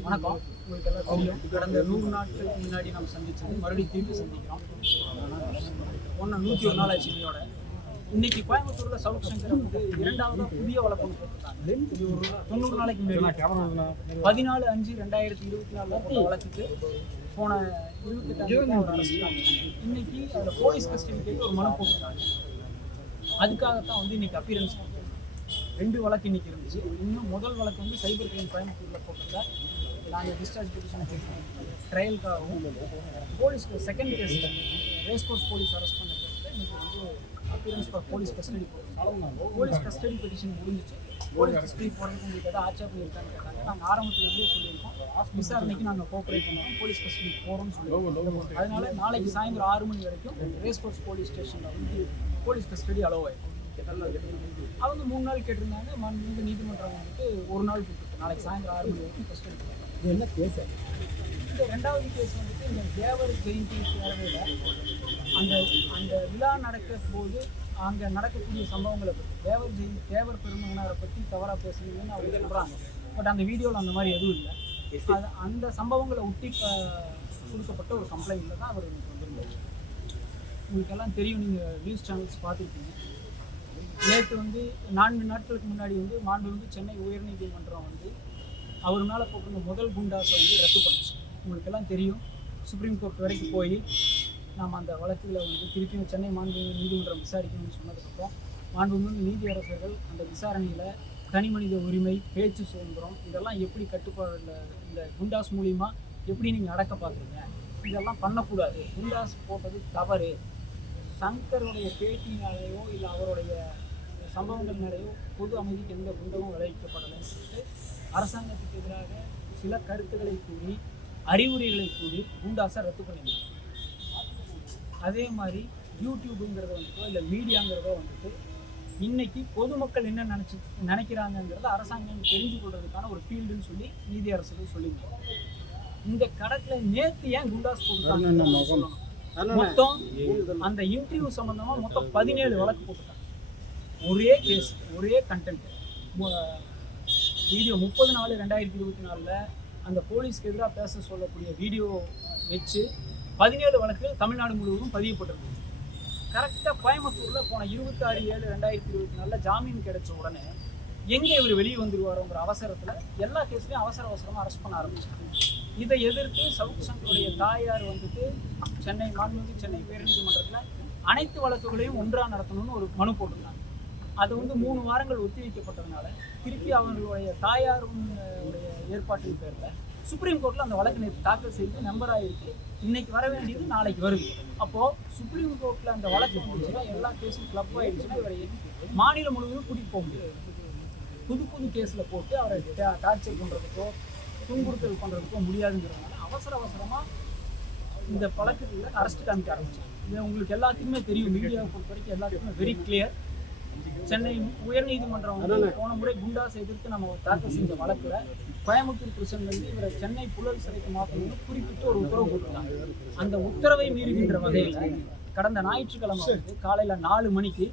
வணக்கம். கடந்த நூறு நாட்களுக்கு முன்னாடி நம்ம சந்திச்சது மறுபடியும் திருப்பி சந்திக்கிறோம் ஒன்று நூற்றி ஒரு நாள் ஆச்சு இன்னையோட இன்னைக்கு கோயம்புத்தூர்ல சவுக் சங்கர் வந்து இரண்டாவது புதிய வழக்கம் தொண்ணூறு நாளைக்கு முன்னாடி பதினாலு அஞ்சு ரெண்டாயிரத்தி இருபத்தி நாலுல போட்ட வழக்குக்கு போன ஒரு இன்னைக்கு அந்த போலீஸ் கஸ்டடி கேட்டு ஒரு மனு போட்டிருக்காங்க. அதுக்காகத்தான் வந்து இன்னைக்கு அப்பியரன்ஸ் ரெண்டு வழக்கு இன்னைக்கு இருந்துச்சு. இன்னும் முதல் வழக்கு வந்து சைபர் கிரைம் கோயம்புத்தூரில் போட்டிருந்தா நாங்கள் டிஸ்சார்ஜ் பெட்டிஷன் ட்ரையலுக்காகவும் போலீஸ்க்கு செகண்ட் கேஸில் ரேஸ் கோர்ஸ் போலீஸ் அரெஸ்ட் பண்ண கேஸில் இன்னைக்கு வந்து அப்பியரன்ஸ் ஃபார் போலீஸ் கஸ்டடி போட்டிருக்கோம் போலீஸ் கஸ்டடி பெட்டிஷன் முடிஞ்சிச்சு. போலீஸ் கஸ்டடி போகிறதுக்கு உங்களுக்கு எதாவது ஆட்சேபம் இருக்கான்னு கேட்டாங்க நாங்கள் ஆரம்பத்துலேருந்தே சொல்லியிருக்கோம். விசாரணைக்கு நாங்கள் கோஆப்ரேட் பண்ணுவோம். போலீஸ் கஸ்டடி போகிறோம்னு சொல்லியிருக்கோம் அதனால நாளைக்கு சாயந்தரம் ஆறு மணி வரைக்கும் ரேஸ் கோர்ஸ் போலீஸ் ஸ்டேஷனில் வந்து போலீஸ் கஸ்டடி அலோவ் ஆயிடும். அவங்க மூணு நாள் கேட்டிருந்தாங்க மாண்புமிகு நீதிமன்றம் வந்துட்டு ஒரு நாள் கொடுத்துருக்கு. நாளைக்கு சாயந்தரம் ஆறு மணி வரைக்கும் கஸ்டடி என்ன கேஸ் இந்த ரெண்டாவது கேஸ் வந்துட்டு இந்த தேவர் ஜெயந்தி பேரவையில் அந்த அந்த விழா நடக்க போது அங்கே நடக்கக்கூடிய சம்பவங்களை பற்றி தேவர் ஜெயந்தி தேவர் பெருமகனாரை பற்றி தவறாக பேசுறீங்கன்னு அவங்க சொல்கிறாங்க பட் அந்த வீடியோவில் அந்த மாதிரி எதுவும் இல்லை. அது அந்த சம்பவங்களை ஒட்டி கொடுக்கப்பட்ட ஒரு கம்ப்ளைண்ட்டில் தான் அவர் எனக்கு வந்திருந்தார். உங்களுக்கு எல்லாம் தெரியும் நீங்கள் நியூஸ் சேனல்ஸ் பார்த்துருக்கீங்க நேற்று வந்து நான்கு நாட்களுக்கு முன்னாடி வந்து மாண்பு வந்து சென்னை உயர்நீதிமன்றம் வந்து அவர் மேலே போட்டிருந்த முதல் குண்டாசை வந்து ரத்து பண்ணுச்சு. உங்களுக்கு எல்லாம் தெரியும். சுப்ரீம் கோர்ட் வரைக்கும் போய் நாம் அந்த வழக்குகளை வந்து திருப்பியும் சென்னை மாண்பு நீதிமன்றம் விசாரிக்கணும்னு சொன்னதுக்கப்புறம் மாண்புமிகு நீதியரசர்கள் அந்த விசாரணையில் தனி மனித உரிமை பேச்சு சுதந்திரம் இதெல்லாம் எப்படி கட்டுப்பாடுல இந்த குண்டாஸ் மூலிமா எப்படி நீங்கள் அடக்க பார்க்குறீங்க? இதெல்லாம் பண்ணக்கூடாது. குண்டாஸ் போட்டது தவறு. சங்கருடைய பேட்டினாலேயோ இல்லை அவருடைய சம்பவங்கள்னாலேயோ பொது அமைதிக்கு எந்த குண்டமும் விளைவிக்கப்படலைன்னு சொல்லிட்டு அரசாங்கத்துக்கு எதிராக சில கருத்துக்களை கூறி அறிவுரைகளை கூறி குண்டாஸை ரத்து பண்ணியிருந்தாங்க அதே மாதிரி யூடியூபுங்கிறத வந்துட்டோ இல்லை மீடியாங்கிறதோ வந்துட்டு இன்னைக்கு பொதுமக்கள் என்ன நினச்சி நினைக்கிறாங்கங்கிறத அரசாங்கம் தெரிஞ்சு கொள்றதுக்கான ஒரு ஃபீல்டுன்னு சொல்லி நீதி அரசுகள் சொல்லியிருந்தாங்க இந்த கடத்தில் நேற்று ஏன் குண்டாஸ் போட்டுருக்காங்க மொத்தம் அந்த இன்டர்வியூ சம்பந்தமா மொத்தம் பதினேழு வழக்கு போட்டுருக்காங்க ஒரே கேஸ் ஒரே கண்டென்ட் வீடியோ முப்பது நாலு ரெண்டாயிரத்தி இருபத்தி நாலில் அந்த போலீஸ்க்கு எதிராக பேச சொல்லக்கூடிய வீடியோ வச்சு பதினேழு வழக்குகள் தமிழ்நாடு முழுவதும் பதியப்பட்டிருக்கு. கரெக்டாக கோயம்புத்தூரில் போன இருபத்தாறு ஏழு ரெண்டாயிரத்தி இருபத்தி நாலில் ஜாமீன் கிடைச்ச உடனே எங்கே இவர் வெளியே வந்துருவாரோங்கிற அவசரத்தில் எல்லா கேஸ்லையும் அவசர அவசரமாக அரெஸ்ட் பண்ண ஆரம்பிச்சாங்க இதை எதிர்த்து சவுக் சங்கருடைய தாயார் வந்துட்டு சென்னை மாண்புமிகு சென்னை உயர்நீதிமன்றத்தில் அனைத்து வழக்குகளையும் ஒன்றாக நடத்தணும்னு ஒரு மனு போட்டிருந்தாங்க. அது வந்து மூணு வாரங்கள் ஒத்திவைக்கப்பட்டதுனால திருப்பி அவங்களுடைய தாயாருடைய ஏற்பாட்டின் பேரில் சுப்ரீம் கோர்ட்டில் அந்த வழக்கு நேற்று தாக்கல் செய்து நம்பர் ஆயிருக்கு. இன்னைக்கு வர வேண்டியது நாளைக்கு வருது. அப்போது சுப்ரீம் கோர்ட்டில் அந்த வழக்கு வந்துச்சுன்னா எல்லா கேஸும் கிளப் ஆயிடுச்சுன்னா இவரை மாநிலம் முழுவதும் கூட்டிகிட்டு போக முடியாது. புது புது கேஸில் போட்டு அவரை டார்ச்சர் பண்ணுறதுக்கோ துன்புறுத்தல் பண்ணுறதுக்கோ முடியாதுங்கிறதுனால அவசர அவசரமாக இந்த பழக்கத்தில் அரெஸ்ட் காமிக்க ஆரம்பிச்சாங்க. இது உங்களுக்கு எல்லாத்துக்குமே தெரியும். மீடியாவை பொறுத்த வரைக்கும் எல்லாத்துக்குமே வெரி கிளியர் சென்னை உயர்நீதிமன்றம் போன முறை குண்டாஸ் எதிர்த்து நம்ம தாக்கல் செஞ்ச வழக்குல கோயம்புத்தூர் பிரச்சனை வந்து இவரை சென்னை புழல் சிறைக்கு மாற்றணும்னு குறிப்பிட்டு ஒரு உத்தரவு போட்டிருக்காங்க. அந்த உத்தரவை மீறுகின்ற வகையில் கடந்த ஞாயிற்றுக்கிழமை வந்து காலையில நாலு மணிக்கு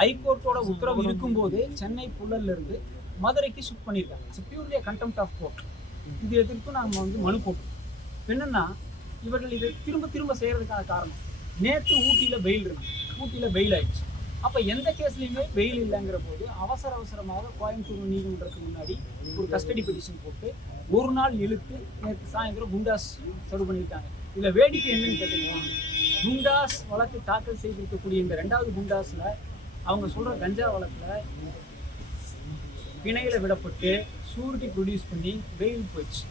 ஹைகோர்ட்டோட உத்தரவு இருக்கும்போது சென்னை புழல்ல இருந்து மதுரைக்கு ஷிஃப்ட் பண்ணியிருக்காங்க. It's purely contempt of court இது எதிர்த்து நாம வந்து மனு போட்டோம் என்னன்னா இவர்கள் இதை திரும்ப திரும்ப செய்யறதுக்கான காரணம் நேற்று ஊட்டியில பெயில் இருந்தாங்க. ஊட்டியில பெயில் ஆயிடுச்சு. அப்போ எந்த கேஸ்லையுமே வெயில் இல்லைங்கிற போது அவசர அவசரமாக கோயம்புத்தூர் நீதிமன்றத்துக்கு முன்னாடி ஒரு கஸ்டடி பெட்டிஷன் போட்டு ஒரு நாள் இழுத்து நேற்று சாயந்தரம் குண்டாஸ் சர்வ் பண்ணியிருக்காங்க இதில் வேடிக்கை என்னன்னு கேட்டீங்கன்னா குண்டாஸ் வழக்கு தாக்கல் செய்திருக்கக்கூடிய இந்த ரெண்டாவது குண்டாஸில் அவங்க சொல்கிற கஞ்சா வழக்கில் பிணையில் விடப்பட்டு சூரிட்டி ப்ரொடியூஸ் பண்ணி வெயில் போயிடுச்சு.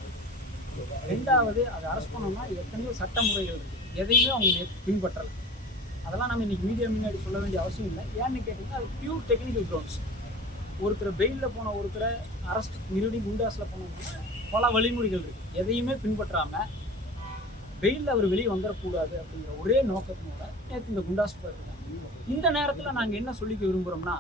ரெண்டாவது அதை அரசு பண்ணோம்னா எத்தனையோ சட்ட முறைகள் இருக்குது எதையுமே அவங்க பின்பற்றலை. அதெல்லாம் நம்ம இன்னைக்கு மீடியா முன்னாடி சொல்ல வேண்டிய அவசியம் இல்லை. ஏன்னு கேட்டிங்கன்னா அது பியூர் டெக்னிக்கல் க்ரௌண்ட்ஸ் ஒருத்தர் பெயிலில் போன ஒருத்தரை அரெஸ்ட் மறுபடியும் குண்டாஸில் போனோம்னா பல வழிமுறைகள் இருக்குது எதையுமே பின்பற்றாமல் வெயிலில் அவர் வெளியே வந்துடக்கூடாது அப்படிங்கிற ஒரே நோக்கத்தினோட நேற்று இந்த குண்டாஸ் இந்த நேரத்தில் நாங்கள் என்ன சொல்லிக்க விரும்புகிறோம்னா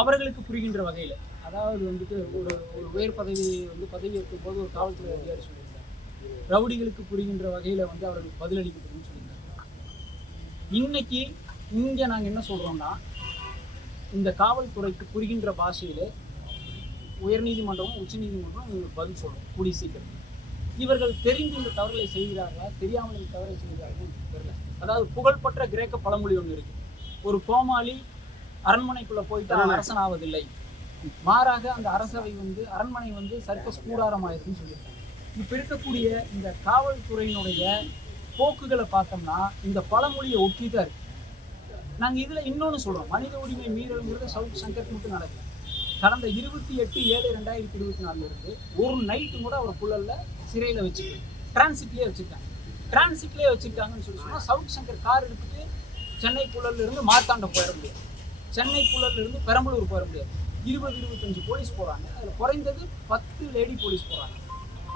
அவர்களுக்கு புரிகின்ற வகையில் அதாவது வந்துட்டு ஒரு ஒரு உயர் பதவி வந்து பதவி இருக்கும் போது ஒரு காவல்துறை அதிகாரி சொல்லியிருந்தார். ரவுடிகளுக்கு புரிகின்ற வகையில் வந்து அவர்களுக்கு பதிலளிக்கப்படும் சொல்லி இன்னைக்கு இங்க நாங்க என்ன சொல்றோம்னா இந்த காவல்துறைக்கு புரிகின்ற பாஷையிலே உயர்நீதிமன்றமும் உச்சநீதிமன்றமும் இவங்களுக்கு பதில் சொல்லும் கூடிய சீக்கிரம். இவர்கள் தெரிந்து இந்த தவறுகளை செய்கிறார்களா தெரியாமல் இந்த தவறை செய்கிறார்கள் தெரியல. அதாவது புகழ்பெற்ற கிரேக்க பழமொழி ஒன்று இருக்கு. ஒரு கோமாளி அரண்மனைக்குள்ள போயிட்டு அரசன் ஆவதில்லை மாறாக அந்த அரசவை வந்து அரண்மனை வந்து சர்க்கஸ் கூடாரமாயிருக்குன்னு சொல்லியிருக்காங்க. இப்ப இருக்கக்கூடிய இந்த காவல்துறையினுடைய போக்குகளை பார்த்தோம்னா இந்த பழமொழியை ஒட்டி தான் இருக்கு. நாங்கள் இதில் இன்னொன்று சொல்கிறோம் மனித உரிமை மீறல்ங்கிறது சவுத் சங்கர் மட்டும் நடக்கல. கடந்த இருபத்தி எட்டு ஏழு ரெண்டாயிரத்தி இருபத்தி நாலுலேருந்து ஒரு நைட்டு கூட அவர் புழல்ல சிறையில் வச்சுருக்கு டிரான்சிட்லேயே வச்சுருக்காங்க டிரான்சிட்லேயே வச்சுருக்காங்கன்னு சொல்லி சொன்னால் சவுத் சங்கர் கார் எடுத்துட்டு சென்னை புழல்லேருந்து மார்த்தாண்டம் போயிட முடியாது. சென்னை புழல்லேருந்து பெரம்பலூர் போயிட முடியாது. இருபது இருபத்தஞ்சு போலீஸ் போகிறாங்க அதில் குறைந்தது பத்து லேடி போலீஸ் போகிறாங்க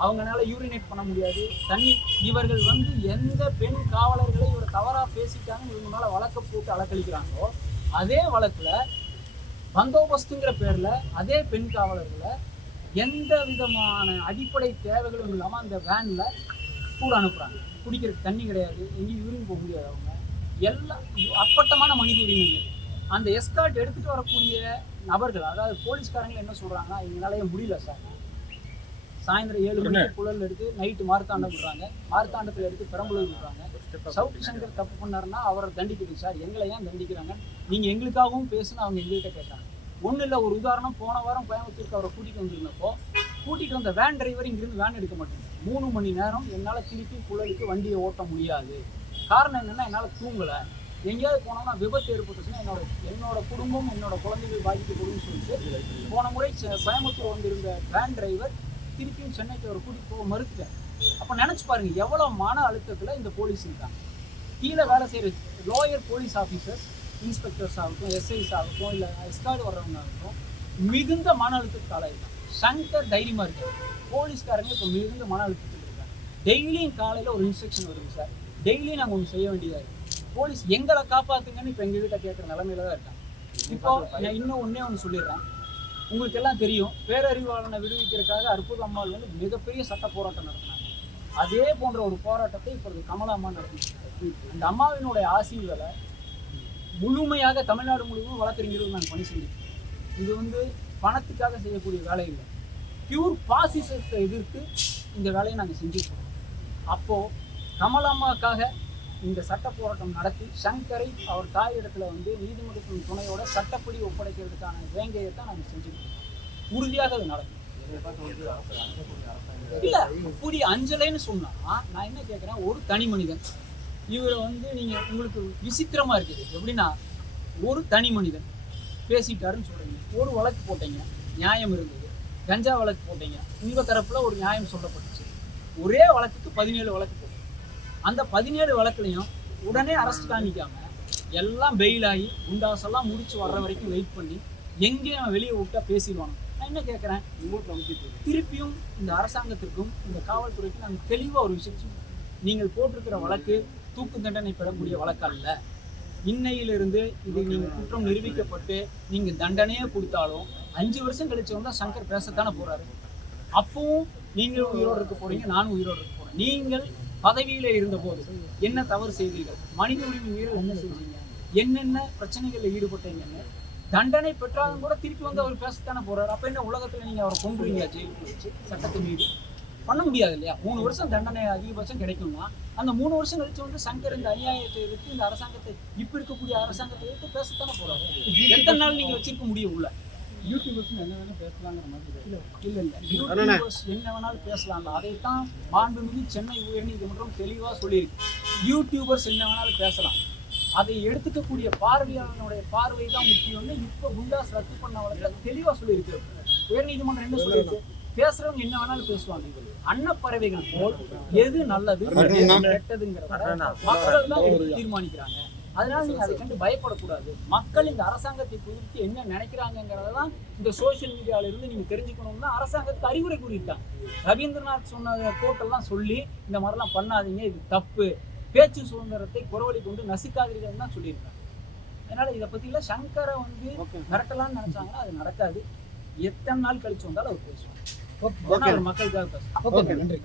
அவங்கனால யூரினேட் பண்ண முடியாது. தண்ணி இவர்கள் வந்து எந்த பெண் காவலர்களை இவர் தவறாக பேசிட்டாங்கன்னு இவங்க மேலே வழக்க போட்டு அலக்களிக்கிறாங்களோ அதே வழக்கில் பந்தோபஸ்துங்கிற பேரில் அதே பெண் காவலர்களை எந்த விதமான அடிப்படை தேவைகளும் இல்லாமல் அந்த வேனில் கூட அனுப்புகிறாங்க குடிக்கிறதுக்கு தண்ணி கிடையாது எங்கேயும் யூரின் போக முடியாது அவங்க. எல்லாம் அப்பட்டமான மனித உரிமைகள் அந்த எஸ்கார்ட் எடுத்துகிட்டு வரக்கூடிய நபர்கள் அதாவது போலீஸ்காரங்க என்ன சொல்கிறாங்கன்னா எங்களால முடியல சார். சாயந்தரம் ஏழு மணிக்கு புழல் எடுத்து நைட்டு மார்த்தாண்டம் விடுறாங்க. மார்த்தாண்டத்தில் எடுத்து பெரம்பலூர் விடுறாங்க. சவுத் சங்கர் தப்பு பண்ணாருன்னா அவரை தண்டிக்கணும். சார் எங்களை ஏன் தண்டிக்கிறாங்க? நீங்க எங்களுக்காகவும் பேசுன்னு அவங்க எங்ககிட்ட கேட்டாங்க. ஒன்றும் இல்லை ஒரு உதாரணம் போன வாரம் கோயம்புத்தூருக்கு அவரை கூட்டிட்டு வந்திருந்தப்போ கூட்டிட்டு வந்த வேன் டிரைவர் இங்கிருந்து வேன் எடுக்க மாட்டேங்க மூணு மணி நேரம் என்னால் திருப்பி புழலுக்கு வண்டியை ஓட்ட முடியாது. காரணம் என்னன்னா என்னால் தூங்கலை. எங்கேயாவது போனோம்னா விபத்து ஏற்பட்டுச்சுன்னா என்னோட என்னோட குடும்பம் என்னோட குழந்தைகள் பாதிக்கப்படும்னு சொல்லிட்டு போன முறை கோயம்புத்தூர் வந்திருந்த வேன் டிரைவர் திருப்பியும் சென்னைக்கு அவர் கூட்டிகிட்டு போக மறுத்துட்டார். அப்போ நினச்சி பாருங்கள் எவ்வளோ மன அழுத்தத்தில் இந்த போலீஸ் இருக்காங்க. கீழே வேலை செய்கிற லோயர் போலீஸ் ஆஃபீஸர்ஸ் இன்ஸ்பெக்டர்ஸ் ஆகட்டும் எஸ்ஐஸ் ஆகட்டும் இல்லை எஸ்கார்டு வர்றவங்க ஆகட்டும் மிகுந்த மன அழுத்தத்துக்கு ஆளாயிருக்காங்க சங்கர் தைரியமாக இருக்காரு. போலீஸ்காரங்க இப்போ மிகுந்த மன அழுத்தத்துக்கு இருக்காங்க. டெய்லியும் காலையில் ஒரு இன்ஸ்ட்ரக்ஷன் வருது சார் டெய்லியும் நாங்கள் ஒன்று செய்ய வேண்டியதாக இருக்குது போலீஸ் எங்களை காப்பாற்றுங்கன்னு இப்போ எங்ககிட்ட கேட்குற நிலமையில தான் இருக்காங்க. இப்போ நான் இன்னும் ஒன்றே ஒன்று சொல்லிடுறேன். உங்களுக்கு எல்லாம் தெரியும் பேரறிவாளனை விடுவிக்கிறதுக்காக அற்புத அம்மாள் வந்து மிகப்பெரிய சட்ட போராட்டம் நடத்தினாங்க. அதே போன்ற ஒரு போராட்டத்தை இப்பொழுது கமலா அம்மா நடத்திட்டு அந்த அம்மாவினுடைய ஆசீர்களை முழுமையாக தமிழ்நாடு முழுவதும் வழக்கறிஞர்கள் நாங்கள் பணி செஞ்சேன் இது வந்து பணத்துக்காக செய்யக்கூடிய வேலை இல்லை. பியூர் பாசிசத்தை எதிர்த்து இந்த வேலையை நாங்கள் செஞ்சுட்டு அப்போது கமலம்மாக்காக இந்த சட்ட போராட்டம் நடத்தி சங்கரை அவர் தாய் இடத்துல வந்து நீதிமன்றத்தின் துணையோட சட்டப்படி ஒப்படைக்கிறதுக்கான வேங்கையை தான் நாங்கள் செஞ்சுருக்கோம். உறுதியாக அது நடக்கும். இல்லை அப்படி அஞ்சலைன்னு சொன்னா நான் என்ன கேட்குறேன் ஒரு தனி மனிதன். இவரை வந்து நீங்கள் உங்களுக்கு விசித்திரமாக இருக்குது. எப்படின்னா ஒரு தனி மனிதன் பேசிட்டாருன்னு சொல்கிறீங்க ஒரு வழக்கு போட்டீங்க நியாயம் இருந்தது. கஞ்சா வழக்கு போட்டீங்க. உங்கள் தரப்பில் ஒரு நியாயம் சொல்லப்பட்டுச்சு. ஒரே வழக்குக்கு பதினேழு வழக்கு அந்த பதினேழு வழக்குலையும் உடனே அரெஸ்ட் காமிக்காம எல்லாம் பெயில் ஆகி குண்டாசெல்லாம் முடிச்சு வர்ற வரைக்கும் வெயிட் பண்ணி எங்கேயும் அவன் வெளியே விட்டா பேசிடுவாங்க நான் என்ன கேட்குறேன் திருப்பியும் இந்த அரசாங்கத்திற்கும் இந்த காவல்துறைக்கும் நாங்கள் தெளிவாக ஒரு விஷயம். நீங்கள் போட்டிருக்கிற வழக்கு தூக்கு தண்டனை பெறக்கூடிய வழக்கு அல்ல. இன்னையிலிருந்து இது நீங்கள் குற்றம் நிரூபிக்கப்பட்டு நீங்கள் தண்டனையே கொடுத்தாலும் அஞ்சு வருஷம் கழிச்சு வந்தால் சங்கர் பேசத்தானே போறாரு. அப்பவும் நீங்கள் உயிரோடு இருக்க போறீங்க நானும் உயிரோடு இருக்க போறேன். நீங்கள் பதவியில இருந்தபோது என்ன தவறு செய்தீர்கள்? மனித உரிமை மீறல் என்ன செஞ்சீங்க என்னென்ன பிரச்சனைகளில் ஈடுபட்டீங்கன்னு தண்டனை பெற்றாலும் கூட திருப்பி வந்து அவர் பேசத்தானே போறாரு. அப்ப என்ன உலகத்துல நீங்க அவரை கொண்டுறீங்களா ஜெயிலுக்கு வச்சு சட்டத்தை மீறி பண்ண முடியாது இல்லையா? மூணு வருஷம் தண்டனை அதிகபட்சம் கிடைக்கும்னா அந்த மூணு வருஷம் கழிச்சு வந்து சங்கர் இந்த அநியாயத்தை எதிர்த்து இந்த அரசாங்கத்தை இப்ப இருக்கக்கூடிய அரசாங்கத்தை எதிர்த்து பேசத்தானே போறாரு. எத்தனை நாள் நீங்க வச்சிருக்க முடியும் உள்ள? யூடியூபர்ஸ் என்ன வேணாலும் பேசலாங்கிற மாதிரி இல்ல இல்ல யூடியூபர்ஸ் என்ன வேணாலும் பேசலாம்ல அதைத்தான் மாண்புமிகு சென்னை உயர்நீதிமன்றம் தெளிவா சொல்லியிருக்கு. யூடியூபர்ஸ் என்ன வேணாலும் பேசலாம். அதை எடுத்துக்கக்கூடிய பார்வையாளனுடைய பார்வை தான் முக்கியம்னு இப்ப குண்டாஸ் ரத்து பண்ண வழக்கில் தெளிவா சொல்லியிருக்கு உயர்நீதிமன்றம் என்ன சொல்லியிருக்கு? பேசுறவங்க என்ன வேணாலும் பேசுவாங்க. அன்னப்பறவைகள் போல் எது நல்லது கெட்டதுங்கிறத மக்கள் தான் தீர்மானிக்கிறாங்க. அதனால நீங்க அதை கண்டு பயப்படக்கூடாது. மக்கள் இந்த அரசாங்கத்தை குறித்து என்ன நினைக்கிறாங்கிறத தான் இந்த சோஷியல் மீடியால இருந்து நீங்க தெரிஞ்சுக்கணும்னா அரசாங்கத்துக்கு அறிவுரை கூறியிருக்காங்க. ரவீந்திரநாத் சொன்ன கோட்டெல்லாம் சொல்லி இந்த மாதிரிலாம் பண்ணாதீங்க இது தப்பு. பேச்சு சுதந்திரத்தை குறவழி கொண்டு நசுக்காதீர்கள் தான் சொல்லியிருக்காங்க. அதனால இதை பத்தியில சங்கரை வந்து மிரட்டலாம்னு நினைச்சாங்கன்னா அது நடக்காது. எத்தனை நாள் கழிச்சு வந்தாலும் அவர் அவர் மக்களுக்காக பேசுவாங்க ஓகே நன்றி.